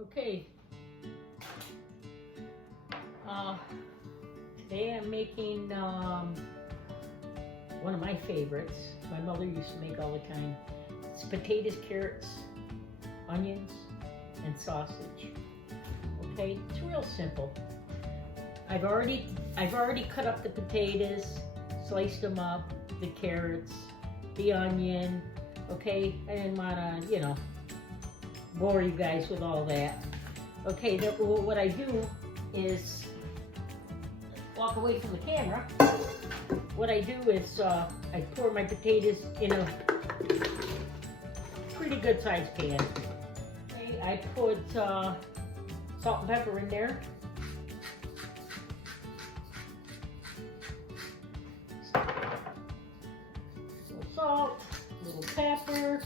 Okay. Today I'm making one of my favorites. My mother used to make all the time. It's potatoes, carrots, onions, and sausage. Okay, it's real simple. I've already cut up the potatoes, sliced them up, the carrots, the onion. Okay, I didn't wanna, bore you guys with all that. Okay, what I do is walk away from the camera. What I do is I pour my potatoes in a pretty good sized pan. Okay, I put salt and pepper in there. A little salt, a little pepper.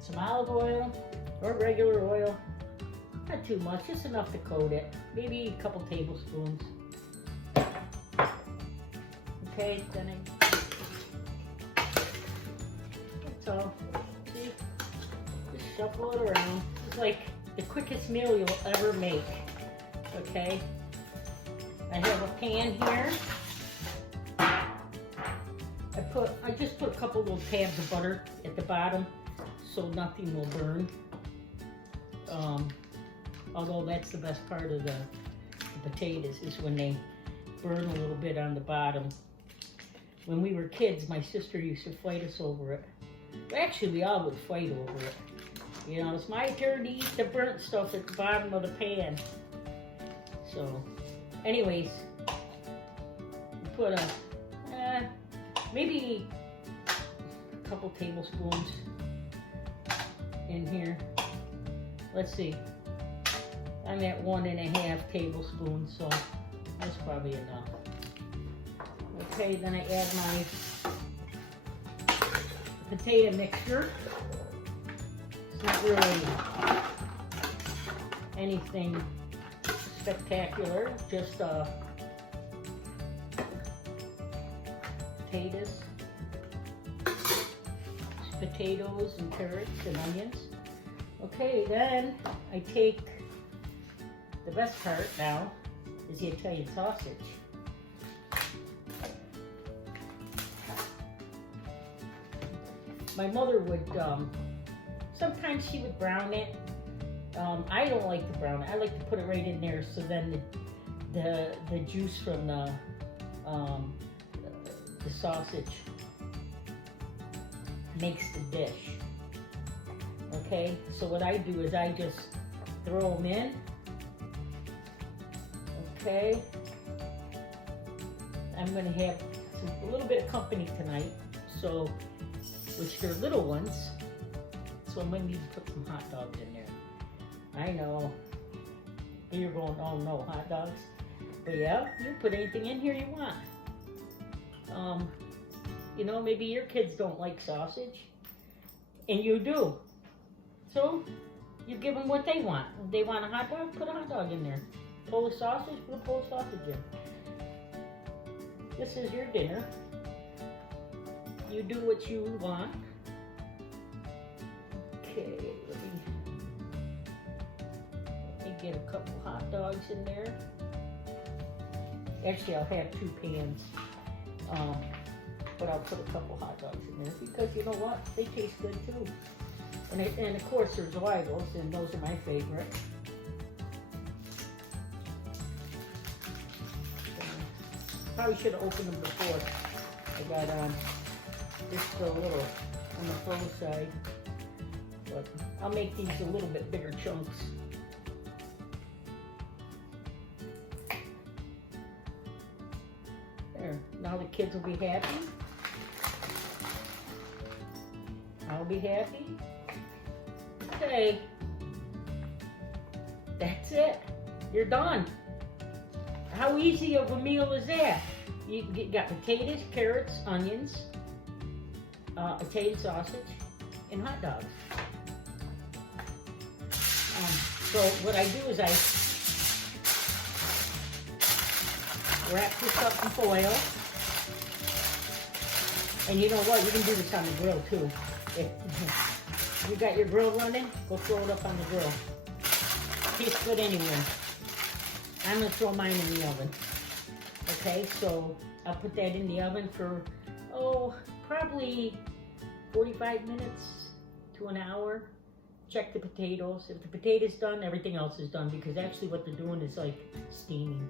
Some olive oil or regular oil, not too much, just enough to coat it, maybe a couple tablespoons. Okay, then that's all. See, just shuffle it around. It's like the quickest meal you'll ever make. Okay, I have a pan here. I just put a couple little tabs of butter at the bottom, so nothing will burn. Although that's the best part of the potatoes is when they burn a little bit on the bottom. When we were kids, my sister used to fight us over it. Actually, we all would fight over it. It's my turn to eat the burnt stuff at the bottom of the pan. So, anyways, we put maybe a couple tablespoons in here. Let's see. I'm at 1.5 tablespoons, so that's probably enough. Okay, then I add my potato mixture. It's not really anything spectacular, just potatoes and carrots and onions. Okay, then I take the best part now is the Italian sausage. My mother would, sometimes she would brown it. I don't like to brown it. I like to put it right in there so then the juice from the sausage makes the dish. Okay, so what I do is I just throw them in. Okay, I'm going to have a little bit of company tonight, so which they're little ones, so I'm going to need to put some hot dogs in there. I know you're going, oh no, hot dogs, but yeah, you can put anything in here you want. Maybe your kids don't like sausage, and you do. So you give them what they want. If they want a hot dog, put a hot dog in there. Polish sausage, put a Polish sausage in. This is your dinner. You do what you want. Okay, let me get a couple hot dogs in there. Actually, I'll have 2 pans. But I'll put a couple hot dogs in there because you know what? They taste good too. And of course there's Weigels, and those are my favorite. Probably should have opened them before. I got just a little on the slow side. But I'll make these a little bit bigger chunks. There, now the kids will be happy. I'll be happy. Okay, that's it. You're done. How easy of a meal is that? You got potatoes, carrots, onions, Italian sausage, and hot dogs. So what I do is I wrap this up in foil. And you know what? You can do this on the grill too. If you got your grill running, go throw it up on the grill. Tastes good anywhere. I'm gonna throw mine in the oven. Okay, so I'll put that in the oven for, probably 45 minutes to an hour. Check the potatoes. If the potatoes done, everything else is done, because actually what they're doing is like steaming.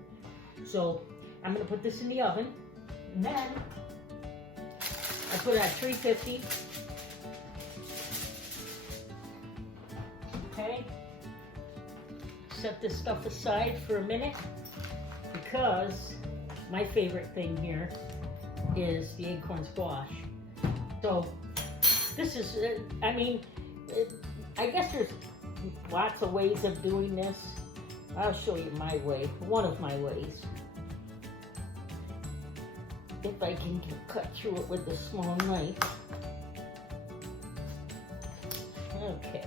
So I'm gonna put this in the oven, and then I put it at 350. Okay. Set this stuff aside for a minute, because my favorite thing here is the acorn squash. So this is, I guess there's lots of ways of doing this. I'll show you my way, one of my ways. If I can cut through it with a small knife. Okay.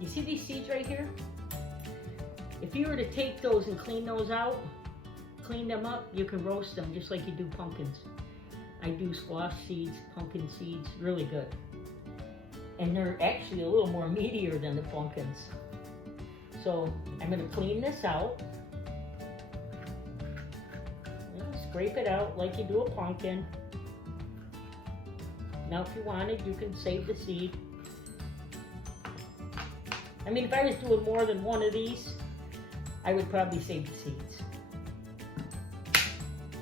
You see these seeds right here? If you were to take those and clean those out, clean them up, you can roast them just like you do pumpkins. I do squash seeds, pumpkin seeds, really good. And they're actually a little more meatier than the pumpkins. So I'm gonna clean this out. Scrape it out like you do a pumpkin. Now if you wanted, you can save the seed. I mean, if I was doing more than one of these, I would probably save the seeds.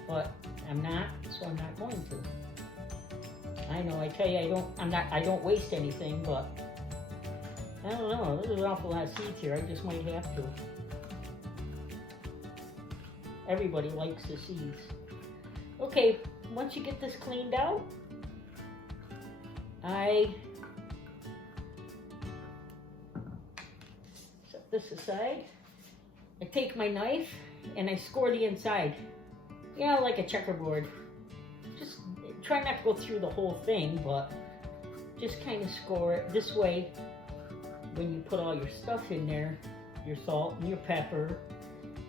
But I'm not, so I'm not going to. I know, I tell you, I don't waste anything, but I don't know, there's an awful lot of seeds here, I just might have to. Everybody likes the seeds. Okay, once you get this cleaned out, I set this aside. I take my knife and I score the inside. You know, like a checkerboard. Just try not to go through the whole thing, but just kind of score it. This way, when you put all your stuff in there, your salt and your pepper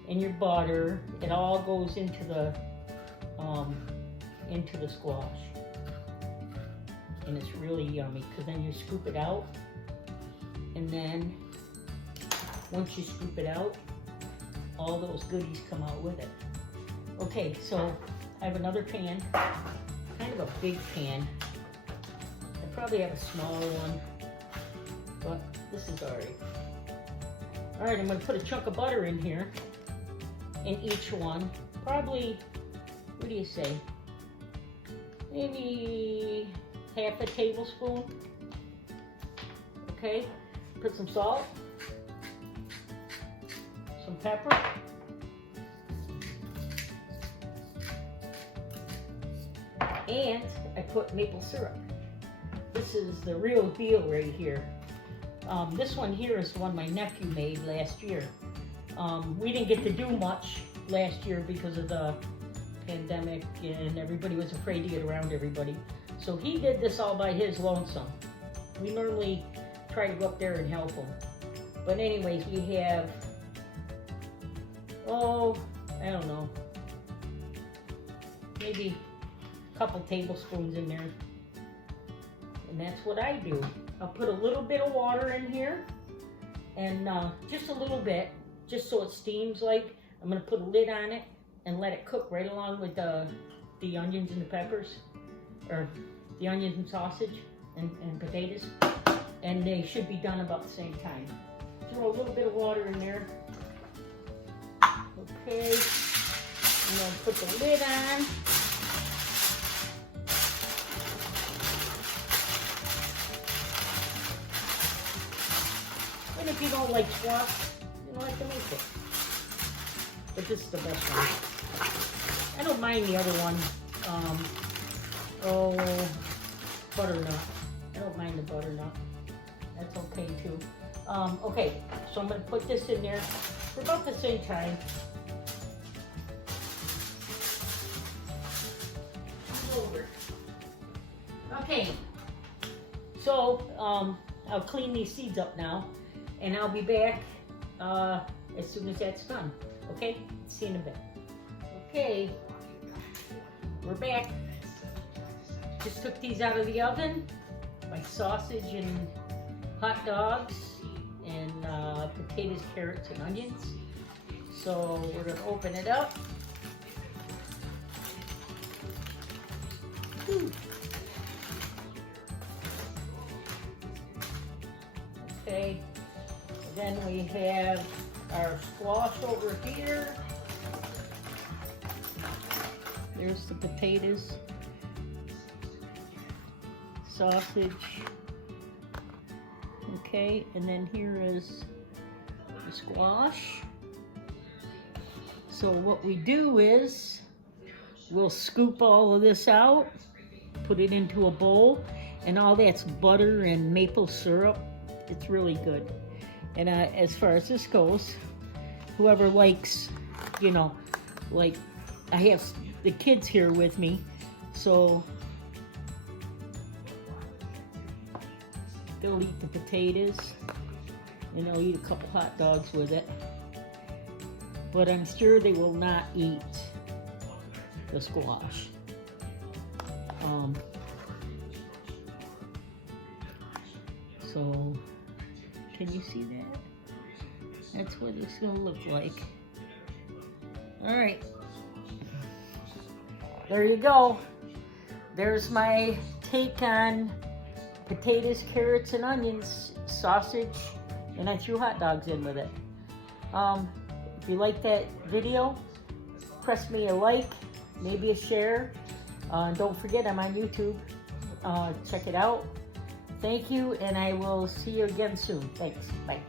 and your butter, it all goes into the squash. And it's really yummy, because then you scoop it out, and then once you scoop it out, all those goodies come out with it. Okay, so I have another pan, kind of a big pan. I probably have a smaller one, but this is alright. Alright, I'm going to put a chunk of butter in here, in each one. Probably, what do you say? Maybe half a tablespoon. Okay, put some salt, some pepper, and I put maple syrup. This is the real deal right here. This one here is one my nephew made last year. We didn't get to do much last year because of the pandemic, and everybody was afraid to get around everybody. So he did this all by his lonesome. We normally try to go up there and help him. But anyways, we have, I don't know, maybe a couple tablespoons in there. And that's what I do. I'll put a little bit of water in here, and just a little bit, just so it steams like. I'm gonna put a lid on it and let it cook right along with the onions and the peppers, or the onions and sausage and potatoes, and they should be done about the same time. Throw a little bit of water in there. Okay, I'm gonna put the lid on. And if you don't like squash, you don't have to make it. But this is the best one. I don't mind the other one. Butternut. I don't mind the butternut. That's okay too. Okay, so I'm going to put this in there for about the same time. Over. Okay, so I'll clean these seeds up now, and I'll be back as soon as that's done. Okay, see you in a bit. Okay, we're back. just took these out of the oven. My sausage and hot dogs and potatoes, carrots, and onions. So we're gonna open it up. Whew. Okay, then we have our squash over here. There's the potatoes, sausage. Okay, and then here is the squash. So what we do is we'll scoop all of this out, put it into a bowl, and all that's butter and maple syrup. It's really good. And as far as this goes, whoever likes, you know, like I have the kids here with me, so they'll eat the potatoes and they'll eat a couple hot dogs with it. But I'm sure they will not eat the squash. So, can you see that? That's what it's gonna look like. All right. There you go. There's my take on potatoes, carrots, and onions, sausage, and I threw hot dogs in with it. If you like that video, press me a like, maybe a share. Don't forget, I'm on YouTube. Check it out. Thank you, and I will see you again soon. Thanks. Bye.